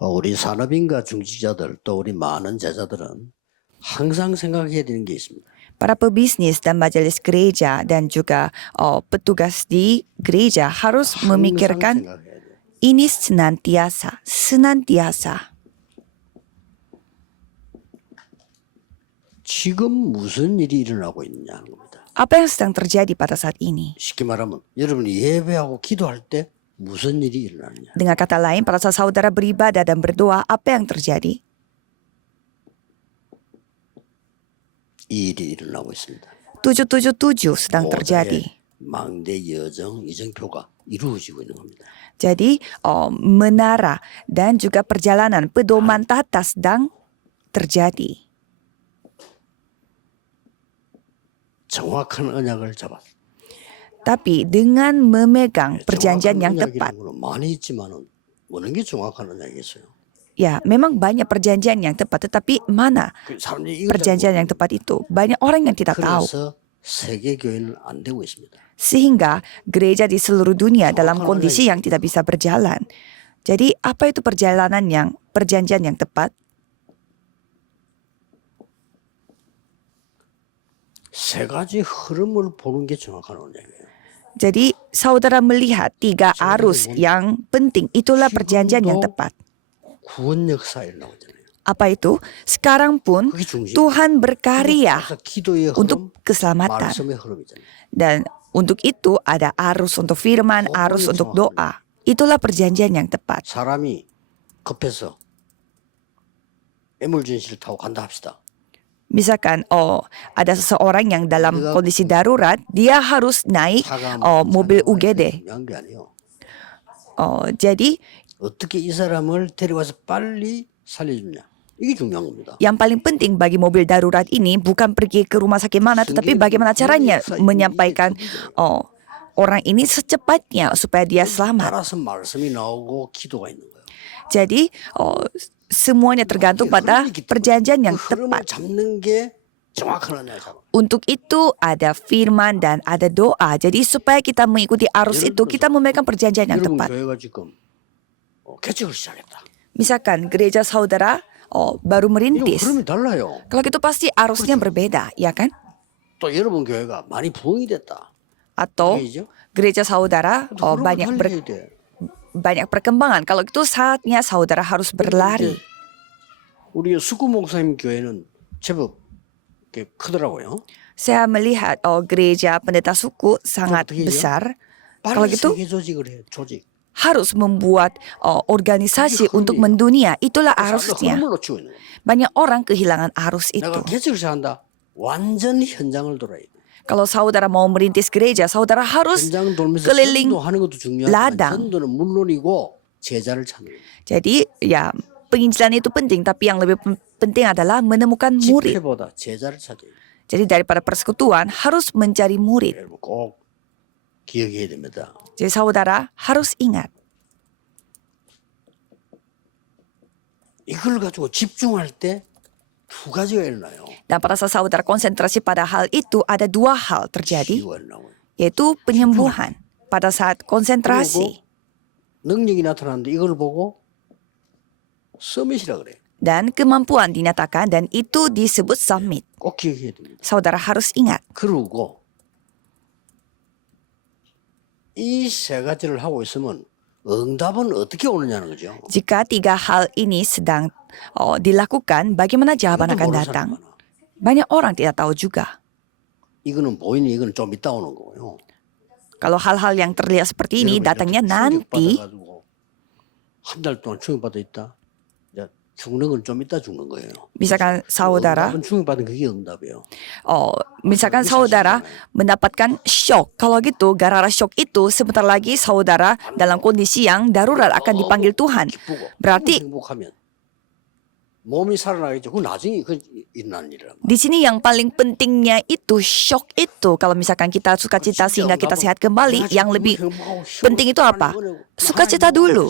우리 산업인과 중직자들 또 우리 많은 제자들은 항상 생각해야 되는 게 있습니다. Para pebisnis dan majelis gereja dan juga petugas di gereja harus 항상 memikirkan 생각해야 돼요. ini senantiasa. 지금 무슨 일이 일어나고 있느냐 하는 겁니다. Apa yang sedang terjadi pada saat ini? 쉽게 말하면 여러분이 예배하고 기도할 때 무슨 일이 일어나느냐. Dengan kata lain, pada saat saudara beribadah dan berdoa, apa yang terjadi? 이 일이 일어나고 있습니다. 777 sedang terjadi. 망대 여정 이정표가 이루어지고 있는 겁니다. Jadi menara dan juga perjalanan pedoman tata sedang terjadi. 정확한 언약을 잡아. Tapi dengan memegang perjanjian yang tepat. 많이 있지만은 어느 게 정확한 언약이겠어요? Ya, memang banyak perjanjian yang tepat, tetapi mana perjanjian yang tepat itu? Banyak orang yang tidak tahu. 그래서 세계 교회는 안 되고 있습니다. Sehingga gereja di seluruh dunia dalam kondisi yang tidak bisa berjalan. Jadi apa itu perjanjian yang tepat? 세 가지 흐름을 보는 게 정확한 언약이에요. Jadi saudara melihat 3 arus yang penting, itulah perjanjian yang tepat. 구원 역사 일어나고 있잖아요. Apa itu? Sekarang pun 그게 중심. Tuhan berkarya 그래서 기도의 흐름, untuk keselamatan. 말씀의 흐름이잖아요. Dan untuk itu ada arus untuk firman, arus untuk doa. Itulah perjanjian yang tepat. 사람이 급해서 애물전시를 타고 간다 합시다. Misalkan, ada seseorang yang dalam kondisi darurat, dia harus naik mobil UGD. 중요한 게 아니에요. Jadi 어떻게 이 사람을 데려와서 빨리 살려주냐. 이게 중요한 겁니다. yang paling penting bagi mobil darurat ini bukan pergi ke rumah sakit mana, tetapi bagaimana caranya menyampaikan orang ini secepatnya supaya dia selamat. 따라서 말씀이 나오고 기도가 있는 거예요. Jadi semuanya tergantung pada perjanjian yang 흐름을 tepat. 잡는 게 정확한 언약을 잡아. Untuk itu ada firman dan ada doa. Jadi supaya kita mengikuti arus itu, kita memegang perjanjian yang 여러분 tepat. 교회가 지금 개척을 시작했다. Misalkan gereja saudara baru 이거 merintis. 흐름이 달라요. Kalau gitu pasti arusnya berbeda, ya kan? 또 여러분 교회가 많이 부흥이 됐다. Atau 그죠? gereja saudara 흐름을 banyak 달려야 돼. banyak perkembangan. Kalau itu saatnya saudara harus berlari. 우리 수구 목사님 교회는 제법 이렇게 크더라고요. Saya melihat gereja pendeta suku sangat 어떻게 해요? besar. Kalau 빨리 gitu 세계 조직을 해. 조직. harus membuat organisasi untuk mendunia. Itulah arusnya. 흐름을 놓치고 있는 거예요. Banyak orang kehilangan arus 내가 itu. 개척을 시작한다. 완전 현장을 돌아야 돼. Kalau saudara mau merintis gereja, saudara harus 현장 돌면서 keliling 전도하는 것도 중요하지만 ladang. 전도는 물론이고 제자를 찾는 거예요. Jadi ya penginjilan itu penting, tapi yang lebih penting adalah menemukan murid. 집회보다 제자를 찾아야 돼요. Jadi daripada persekutuan harus mencari murid. 여러분 꼭 기억해야 됩니다. Jadi saudara harus ingat. 이걸 가지고 집중할 때 두 가지가 일어나요. Dan pada saat saudara konsentrasi pada hal itu, ada 2 hal terjadi, 치유가 일어나고 yaitu penyembuhan. Pada saat konsentrasi 능력이 나타나는데 이걸 보고 서밋이라 그래. dan kemampuan dinyatakan, dan itu disebut summit. 꼭 기억해야 됩니다. Saudara harus ingat. 그러고 이 세 가지를 하고 있으면 응답은 어떻게 오느냐는 거죠. Jika 3 hal ini sedang dilakukan, bagaimana jawaban akan datang? Banyak orang tidak tahu juga. 이거는 보이니 이거는 좀 이따 오는 거고요. Kalau hal-hal yang terlihat seperti ini datangnya nanti, 한 달 동안 충격받아 있다. 이제 죽는 건 좀 이따 죽는 거예요. misalkan saudara 응답은 충격받은 그게 응답이에요. misalkan saudara mendapatkan shock. Kalau gitu, gara-gara shock itu sebentar lagi saudara dalam kondisi yang darurat akan dipanggil Tuhan. 기쁘고 Berarti 행복하면 몸이 살아나겠죠. 그건 나중에 그 일어나는 일이란 말이에요. di sini yang paling pentingnya itu shock itu. Kalau misalkan kita sukacita sehingga kita sehat kembali, yang lebih penting itu apa? Sukacita dulu.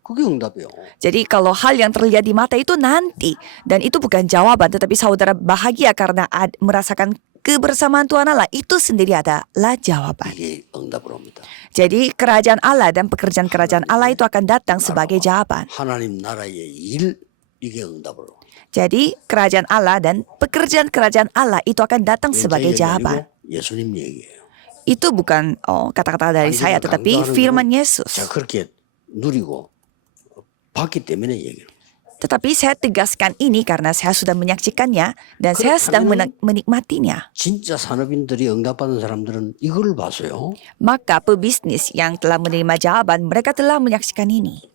그게 응답이에요. Jadi kalau hal yang terlihat di mata itu nanti, dan itu bukan jawaban, tetapi saudara bahagia karena merasakan kebersamaan Tuhan Allah itu sendiri adalah jawaban. 이게 응답을 옵니다. Jadi kerajaan Allah dan pekerjaan kerajaan Allah itu akan datang sebagai jawaban. 하나님 나라의 일 이게 응답을 옵니다. Jadi kerajaan Allah dan pekerjaan kerajaan Allah itu akan datang 제 sebagai 얘기 jawaban. 아니고 예수님 얘기예요. Itu bukan kata-kata dari 아니, saya 제가 tetapi 강조하는 firman 거는 Yesus. 제가 그렇게 누리고 봤기 때문에 얘기를. Tetapi saya tegaskan ini karena saya sudah menyaksikannya dan saya sedang menikmatinya. 진짜 산업인들이 응답받은 사람들은 이걸 봤어요. Maka pebisnis yang telah menerima jawaban mereka telah menyaksikan ini.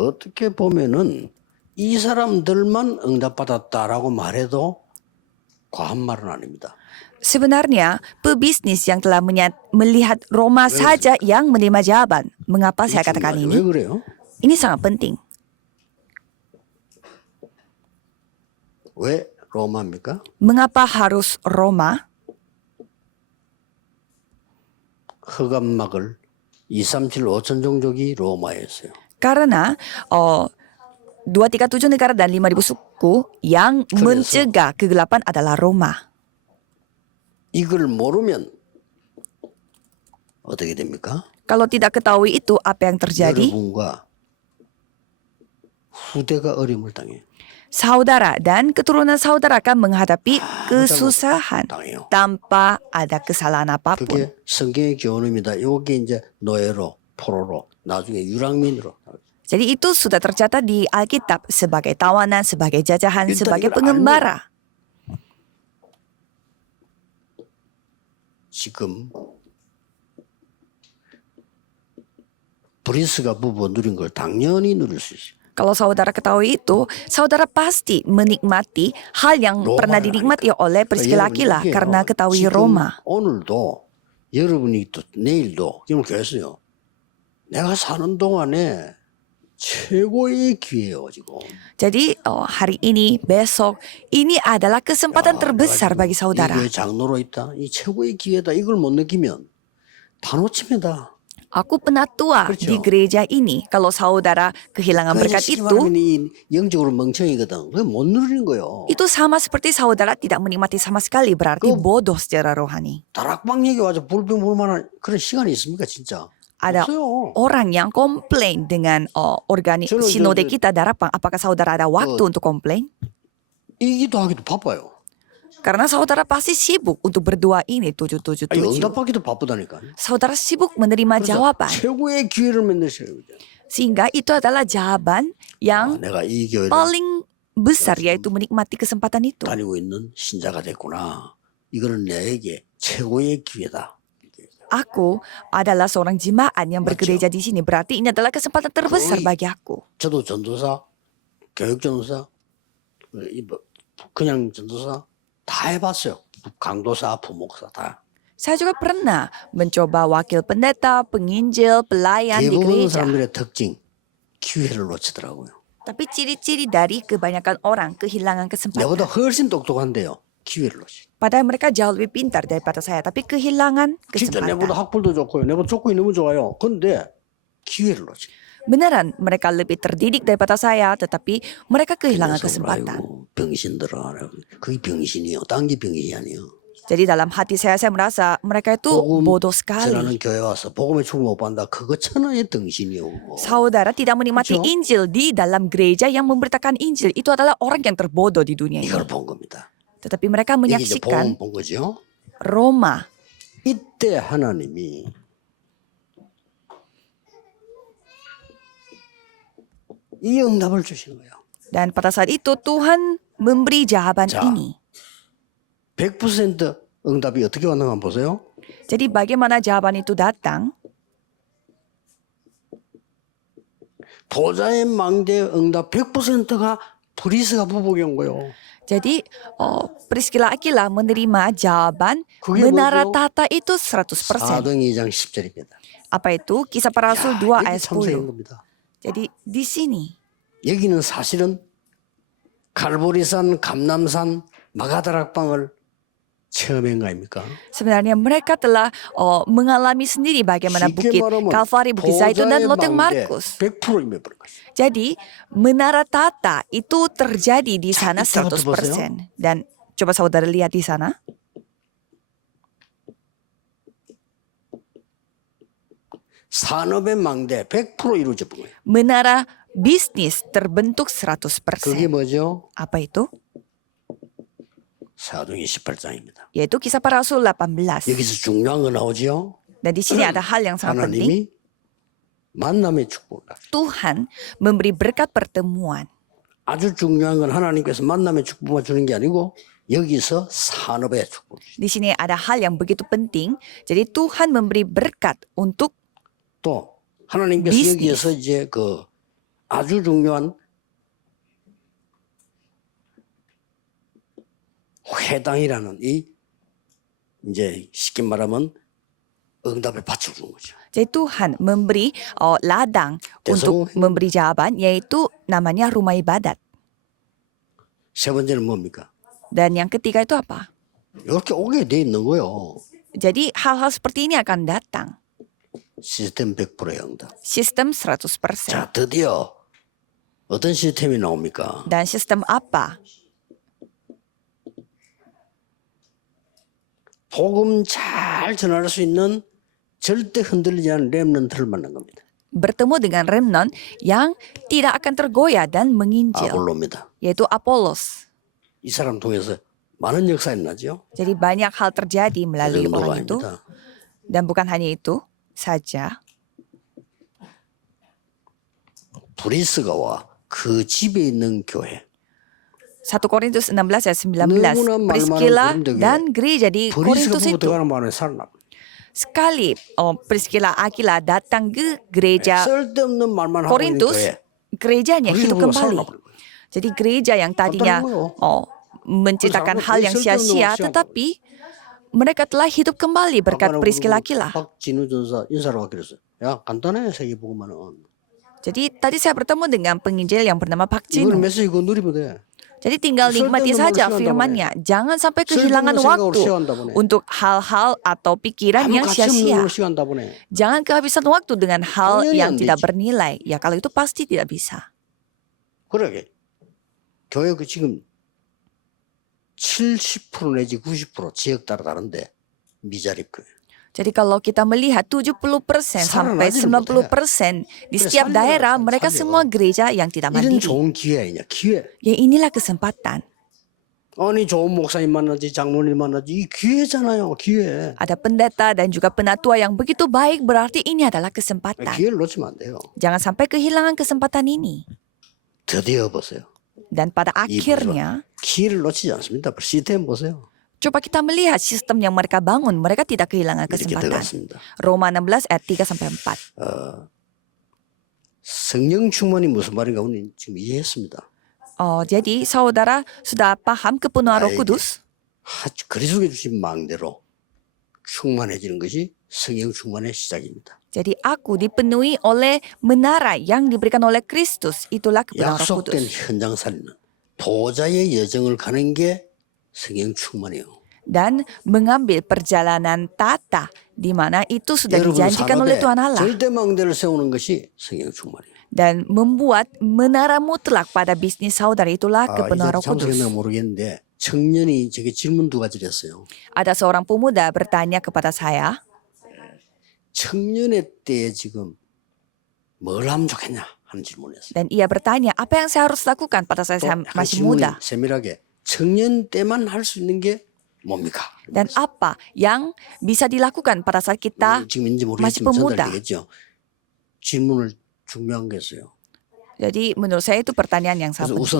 어떻게 보면은 이 사람들만 응답받았다라고 말해도 과한 말은 아닙니다. Sebenarnya pebisnis yang telah melihat Roma saja yang menerima jawaban. Mengapa saya katakan 왜 ini? 그래요? Ini sangat penting. 왜 로마입니까? Mengapa harus Roma? 흑암막을 237 5천 종족이 로마였어요. Karena 237 negara dan 5.000 suku yang mencegah kegelapan adalah Roma. 이걸 모르면 어떻게 됩니까? Kalau tidak ketahui itu, apa yang terjadi? 여러분과 후대가 어려움을 당해요. Saudara dan keturunan saudara akan menghadapi kesusahan 당해요. tanpa ada kesalahan apapun. 그게 성경의 교훈입니다. 이게 이제 노예로, 포로로, 나중에 유랑민으로. Jadi itu sudah tercatat di Alkitab sebagai tawanan, sebagai jajahan, Itu sebagai ikan pengembara. 지금 브리스가 부부 누린 걸 당연히 누릴 수 있어요. Kalau saudara ketahui itu, saudara pasti menikmati hal yang pernah dinikmati oleh Priscilla Aquila karena ketahui Roma. 오늘도 여러분이 또 내일도 이런 거 했어요. 내가 사는 동안에 최고의 기회예요 지금. Jadi hari ini, besok, ini adalah kesempatan terbesar bagi saudara. 이 장로로 있다. 이 최고의 기회다. 이걸 못 느끼면 다 놓칩니다. Aku penatua di gereja ini. Kalau saudara kehilangan berkat itu, 영적으로 멍청이거든. 그걸 못 누리는 거예요. itu sama seperti saudara tidak menikmati sama sekali, berarti bodoh secara rohani. 다락방 얘기 와서 불평 불만한 그런 시간이 있습니까 진짜? Ada 없어요. orang yang komplain dengan sinode kita Darapang. Apakah saudara ada waktu untuk komplain? 이기도 하기도 바빠요. Karena saudara pasti sibuk untuk berdoa ini 777. 응답하기도 바쁘다니까. Saudara sibuk menerima jawaban. 최고의 기회를 만드셔야 돼요. Sehingga itu adalah jawaban yang 내가 이 교회를 paling besar, yaitu menikmati kesempatan itu. 다니고 있는 신자가 됐구나. 이거는 내게 최고의 기회다. Aku adalah seorang jemaat yang bergereja di sini. Berarti ini adalah kesempatan terbesar bagi aku. 저도 전도사, 교육 전도사, 그냥 전도사 다 해봤어요. 강도사, 부목사 다. Saya juga pernah mencoba wakil pendeta, penginjil, pelayan di 대부분 gereja. 사람들의 특징, 기회를 놓치더라고요. Tapi ciri-ciri dari kebanyakan orang kehilangan kesempatan. 내보다 훨씬 똑똑한데요. 기회를 놓치. Padahal mereka jauh lebih pintar daripada saya, tapi kehilangan 진짜 내보다 kesempatan. 학벌도 좋고요. 내보다 조건이 너무 좋아요. 근데 기회를 놓치. Beneran mereka lebih terdidik daripada saya, tetapi mereka kehilangan kesempatan. 아이고, 병신들아. 그게 병신이요. 딴 게 병신이 아니에요. Jadi dalam hati saya merasa mereka itu bodoh sekali. 전하는 교회 와서 복음의 축복 못 받는다. 그거 천하의 등신이요. Saudara tidak menikmati 그렇죠? Injil di dalam gereja yang memberitakan Injil. Itu adalah orang yang terbodoh di dunia ini. 이걸 본 겁니다. Tetapi mereka 이게 이제 복음 menyaksikan 본 거죠. Roma. 이때 하나님이 이 응답을 주신 거예요. Dan pada saat itu Tuhan memberi jawaban 자. ini. 100% 응답이 어떻게 왔는가 한번 보세요. Jadi bagaimana jawaban itu datang? 보좌의 망대 응답 100%가 브리스가 부복이 온 거예요. Jadi Priscilla Aquila menerima jawaban 그게 menara 뭐죠? tata itu 100%. 4등 2장 10절입니다. Apa itu? Kisah para Rasul 2 ayat 참석인 10. 겁니다. Jadi di sini 여기는 사실은 갈보리산, 감남산, 마가다락방을 체험한 거 아닙니까? Sebenarnya mereka telah mengalami sendiri bagaimana 쉽게 bukit 말하면 Kalvari, Bukit Zaitun dan 보좌의 Loteng 망대 Markus. 100% 임해버린 거죠. Jadi menara Tata itu terjadi di 자, sana 이때부터 100%. Dan coba saudara lihat di sana. 산업의 망대 100% 이루어져 본 거예요. Menara bisnis terbentuk 100%. 그게 뭐죠? Apa itu? 사도행전 18장입니다. Yaitu Kisah Para Rasul 18. 여기서 중요한 거 나오죠? Dan di sini ada hal yang sangat penting. 하나님이 만남의 축복을 합니다. Tuhan memberi berkat pertemuan. 아주 중요한 건 하나님께서 만남의 축복만 주는 게 아니고 여기서 산업의 축복을 주십니다. Di sini ada hal yang begitu penting. Jadi Tuhan memberi berkat untuk 또 하나님께서 비즈니스. 여기에서 이제 그 아주 중요한 회당이라는 이 이제 쉽게 말하면 응답을 받쳐주는 거죠. jadi Tuhan memberi ladang untuk 대성공. memberi jawaban yaitu namanya rumah ibadat. 세 번째는 뭡니까? Dan yang ketiga itu apa? 이렇게 오게 돼 있는 거예요. Jadi hal-hal seperti ini akan datang. 시스템 100%의 응답. Sistem 100%. 자, 드디어 어떤 시스템이 나옵니까? Dan sistem apa? 복음 잘 전할 수 있는 절대 흔들리지 않은 렘넌트를 만난 겁니다. Bertemu dengan remnon yang tidak akan tergoyah dan menginjil, 아볼로입니다. yaitu Apolos. 이 사람 통해서 많은 역사 일어나죠. Jadi banyak hal terjadi 그 melalui 정도가 orang itu. 아닙니다. Dan bukan hanya itu saja. 브리스가와 그 집에 있는 교회. 1 Korintus 16 ayat 19. 너무나 Priscilla 말만한 dan gereja di Korintus 브리스가부터 itu. 가는 말에 살아납니다. Sekali Priscilla Aquila datang ke gereja 쓸데없는 말만 하고 있는 Korintus, 교회. gerejanya hidup 브리스가부터 kembali. 살아나버린 거예요. Jadi gereja yang tadinya menceritakan hal yang sia-sia, tetapi mereka telah hidup kembali berkat Priscilla Aquila. 박진우 전사 인사를 하기로 했어요. 야, 간단해 세계복음화는. Jadi tadi saya bertemu dengan penginjil yang bernama Pak 이거는 Cinu. 메시지 이거 누리면 돼. Jadi tinggal nikmati saja firman-Nya. Jangan sampai kehilangan waktu untuk hal-hal atau pikiran 아무 yang 가치 없는 sia-sia. 걸로 시간 다 보내. Jangan kehabisan waktu dengan hal 당연히 yang 안 tidak 되지. bernilai. Ya kalau itu pasti tidak bisa. 그러게. 교회 그 지금 70% 내지 90% 지역 따라 다른데 미자립 교회. Jadi kalau kita melihat 70% sampai 90% di setiap daerah mereka semua gereja yang tidak 이런 mandiri. 좋은 기회 아니냐 기회. Ya inilah kesempatan. 아니 좋은 목사님 만나지 장로님 만나지 이 기회잖아요 기회. Ada pendeta dan juga penatua yang begitu baik berarti ini adalah kesempatan. 기회를 놓치면 안 돼요. Jangan sampai kehilangan kesempatan ini. 드디어 보세요. Dan pada akhirnya 기회를 놓치지 않습니다. 시스템 보세요. coba kita melihat sistem yang mereka bangun, mereka tidak kehilangan 이렇게 kesempatan. 들어갔습니다. Roma 16 ayat 3 sampai 4. 성령 충만이 무슨 말인가 우리 지금 이해했습니다. Jadi saudara sudah paham kepenuhan Roh 나에게 Kudus? 그리스도께 주신 망대로 충만해지는 것이 성령 충만의 시작입니다. Jadi aku dipenuhi oleh menara yang diberikan oleh Kristus. Itulah kepenuhan Roh 약속된 Kudus. 현장 살리는 보좌의 여정을 가는 게 성령 충만이에요. Dan mengambil perjalanan tata di mana itu sudah 여러분 dijanjikan oleh 산업에 Tuhan Allah. 절대 망대를 세우는 것이 성령 충만이에요. Dan membuat menara mutlak pada bisnis saudara itulah kepenuhan Roh Kudus. 참석했나 모르겠는데 청년이 저게 질문 두 가지를 했어요. Ada seorang pemuda bertanya kepada saya, 청년의 때에 지금 뭘 하면 좋겠냐 하는 질문을 했어요. dan ia bertanya, apa yang saya harus lakukan pada saat saya 또 약간 masih 질문이 muda? 세밀하게 청년 때만 할 수 있는 게 뭡니까? Dan apa yang bisa dilakukan pada saat kita 지금인지 masih 모르겠지만 pemuda? 전달되겠죠. 질문을 중요한 게 있어요. Jadi menurut saya itu pertanyaan yang 그래서 sangat penting. 우선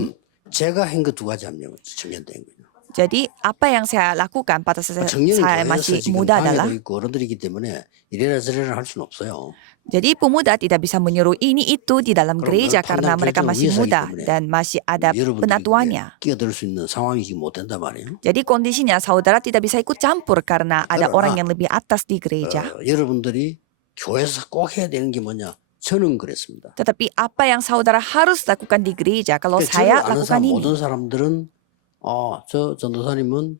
제가 한 거 두 가지 하면 청년 때인 거죠. Jadi apa yang saya lakukan pada saat 청년은 saya 교회에서 masih 지금 muda adalah, 방해도 있고 어른들이기 때문에 이래라 저래라 할 수는 없어요. jadi pemuda tidak bisa menyuruh ini itu di dalam 그럼 gereja karena 판단 mereka 결정을 masih 위해서 하기 muda 때문에 dan masih ada 여러분들이 penatuannya. 끼어들 수 있는 상황이 지금 못 된단 말이에요. Jadi kondisinya saudara tidak bisa ikut campur karena ada 그러나, orang yang lebih atas di gereja. 여러분들이 교회에서 꼭 해야 되는 게 뭐냐? 저는 그랬습니다. Tetapi apa yang saudara harus lakukan di gereja? Kalau 저를 saya 아는 lakukan 사람, ini. 모든 사람들은 저 전도사님은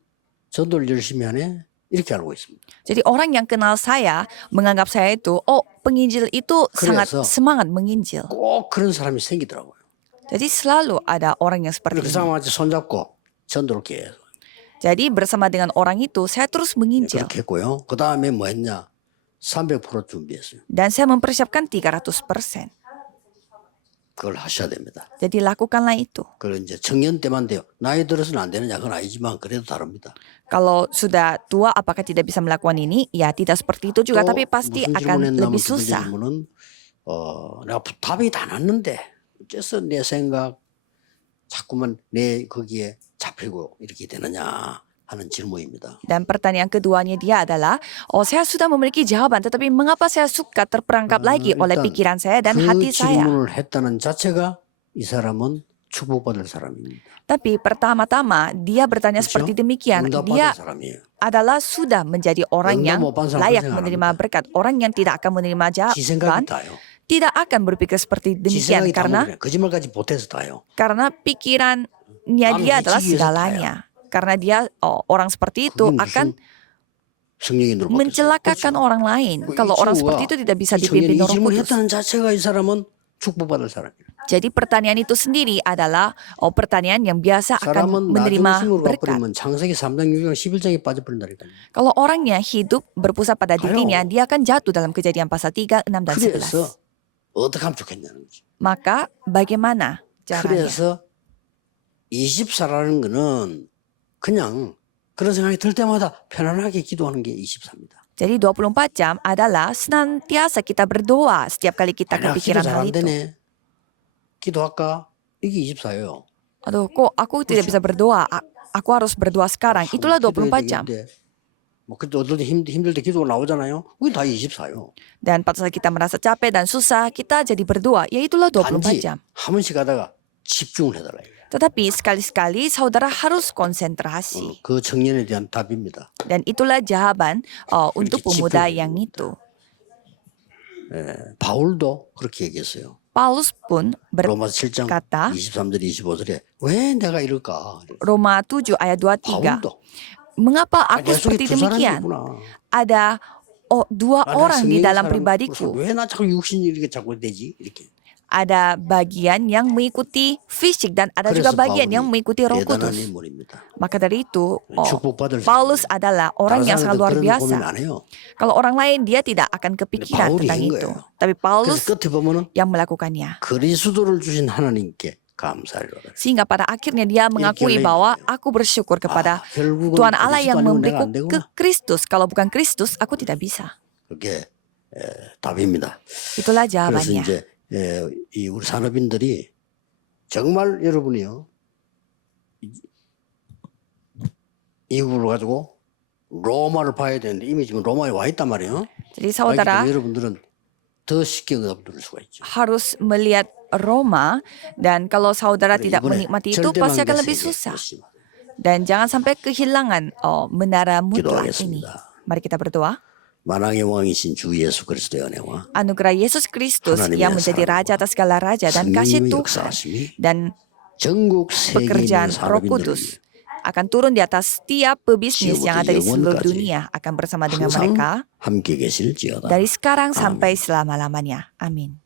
전도를 열심히 하네 이렇게 알고 있습니다. Jadi orang yang kenal saya menganggap saya itu, oh penginjil itu sangat 그래서 semangat menginjil. 꼭 그런 사람이 생기더라고요. Jadi selalu ada orang yang 그 seperti ini. 사람한테 손잡고 전도를 계속 Jadi bersama dengan orang itu saya terus menginjil. 그렇게 했고요. 그 다음에 뭐 했냐? 300% 준비했어요. Dan saya mempersiapkan 300%. 그걸 하셔야 됩니다. Jadi lakukanlah itu. 그걸 이제 청년 때만 돼요. 나이 들어서는 안 되느냐? 그건 아니지만 그래도 다릅니다. Kalau sudah tua apakah tidak bisa melakukan ini? Ya tidak seperti itu juga, tapi pasti 무슨 akan 질문했나 lebih 두 번째 susah. 질문은 내가 답이 다 났는데 어째서 내 생각 자꾸만 내 거기에 잡히고 이렇게 되느냐 하는 질문입니다. Dan pertanyaan keduanya dia adalah, oh saya sudah memiliki jawaban, tetapi mengapa saya suka terperangkap lagi oleh 일단 pikiran saya dan 그 hati saya? 질문을 했다는 자체가 이 사람은 축복받을 사람입니다. Tapi pertama-tama dia bertanya seperti demikian. Dia 응답받을 사람이에요. adalah sudah menjadi orang yang 응답 못 받은 사람 layak 그런 생각 안 menerima 합니다. berkat. Orang yang tidak akan menerima 지 생각이 jawaban 다요. tidak akan berpikir seperti 지 demikian 생각이 다 karena 먹으래. 거짓말까지 보태서 다요. pikirannya 마음을 dia adalah 해치기 위해서 segalanya. Karena dia orang seperti itu 그게 akan 무슨 성령인으로 mencelakakan orang lain. Kalau orang seperti itu tidak bisa dipimpin 이 Roh 질문을 Kudus. 했다는 자체가 이 사람은 축복받을 사람이에요. Jadi pertanyaan itu sendiri adalah pertanyaan yang biasa akan 사람은 menerima 나중심으로 berkat. 가버리면 창세기 3장 6장 11장에 빠져버린다니까요. Kalau orangnya hidup berpusat pada 가요. dirinya, dia akan jatuh dalam Kejadian pasal 3, 6, dan 11. 그래서 어떻게 하면 좋겠냐는 거죠. Maka bagaimana caranya? 그래서 24라는 거는 그냥 그런 생각이 들 때마다 편안하게 기도하는 게 24입니다. Jadi 24 jam adalah senantiasa kita berdoa setiap kali kita 내가 기도 kepikiran 잘 hal 안 itu. 되네. 기도할까? 이게 24예요. Aduh, kok aku tidak bisa berdoa? Aku harus berdoa sekarang. Itulah 24 jam. 뭐 그때 어떨 때 힘들 때 기도가 나오잖아요. 그게 다 24요. Dan pada saat kita merasa capek dan susah, kita jadi berdoa. Ya itulah 24 단지 jam. 한 번씩 하다가 집중을 해달라. 이거야. Tetapi sekali-sekali saudara harus konsentrasi. 그 청년에 대한 답입니다. Dan itulah jawaban untuk pemuda yang itu. 바울도 그렇게 얘기했어요. Paulus pun 로마서 7장 berkata, 23절 25절에 왜 내가 이럴까? Roma 7 ayat 23. 바울도 Mengapa aku 내 속에 seperti 두 사람이 demikian? 있구나. Ada dua 나 orang di 성령의 dalam 사람, pribadiku. 왜 나 자꾸 육신이 이렇게 자꾸 되지? 이렇게. Ada bagian yang mengikuti fisik dan ada juga 그래서 bagian 바울이 yang mengikuti Roh 대단한 Kudus. 인물입니다. Maka dari itu, 축복받을 Paulus adalah orang 다른 yang sangat 사람들 luar 그런 고민 biasa. 안 해요. Kalau orang lain dia tidak akan kepikiran 바울이 tentang 한 itu. 거예요. Tapi 그래서 Paulus 끝에 보면은 yang melakukannya. 그리스도를 주신 하나님께 감사를 받아요. Sehingga pada akhirnya dia mengakui 올리는 bahwa 거예요. aku bersyukur kepada 결국은 Tuhan Allah 그리스도 yang 아니면 내가 memberiku 안 ke 되구나. Kristus. Kalau bukan Kristus, aku tidak bisa. 그게 답입니다. Itulah 그래서 jawabannya. 이제 이 우리 산업인들이 정말 여러분이요 이걸 가지고 로마를 봐야 되는데 이미 지금 로마에 와 있단 말이에요. Jadi 와 있기 saudara 때문에 여러분들은 더 쉽게 응답을 들을 수가 있죠. harus melihat Roma, dan kalau saudara tidak 이번에 menikmati itu pasti akan lebih susah. Dan jangan sampai kehilangan menara mutlak ini. 기도하겠습니다. Mari kita berdoa. 만왕의 왕이신 주 예수 그리스도의 은혜와 Anugerah Yesus Kristus 하나님의 yang menjadi Raja atas segala Raja dan kasih 성령님의 Tuhan 역사하심이 dan 전국 세계에 있는 pekerjaan Roh 산업인들을 Kudus akan turun di atas setiap pebisnis yang ada di seluruh 영원까지 dunia, akan bersama dengan mereka 항상 함께 계실지어다. dari sekarang sampai selama-lamanya. Amin.